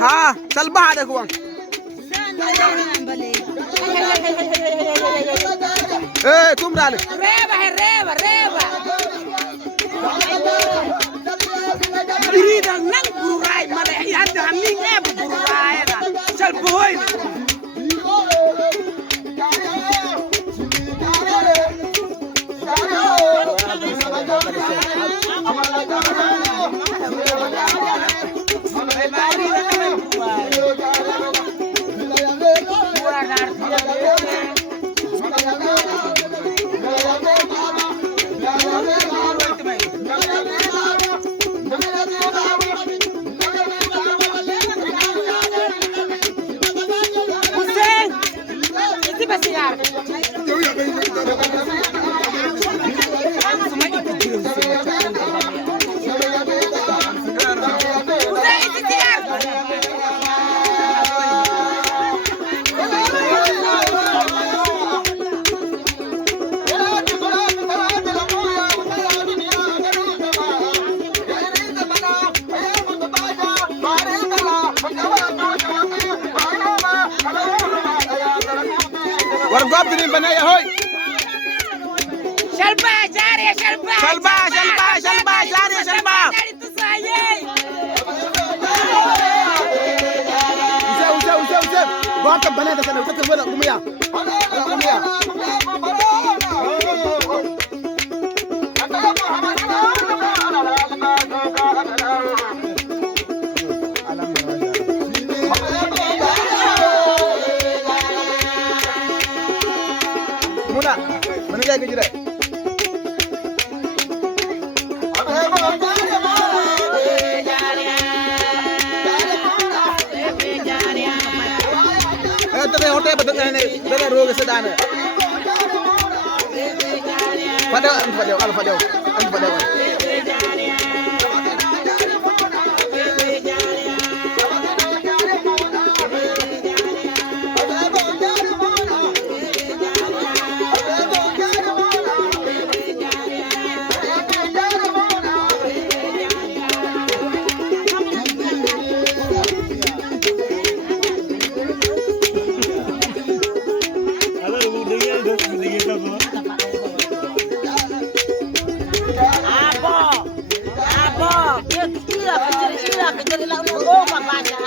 ها سلبا هذا كوان ايه توم دالك reba birida nang bururai mala yanda haming e bururai da chal boy ورقاب دين بنايا هوي شلبا جاري شلبا شلبا شلبا شلبا جاري شلبا وزاو واقف بنات انا وتكل ولا قميا Muna, mana jaga jirai? Tadi hotel betul ni, betul roh kesedana. Padau. Abo, dia kira kerja lah, oh baca.